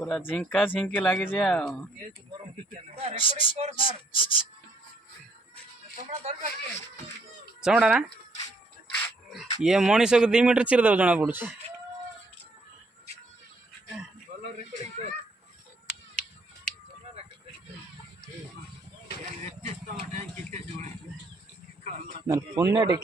पूरा झिंका झिंकी लगी जाओ चमड़ा ना ये मनीष को 2 मीटर चिर दब जना पड़ू पुण्य टेक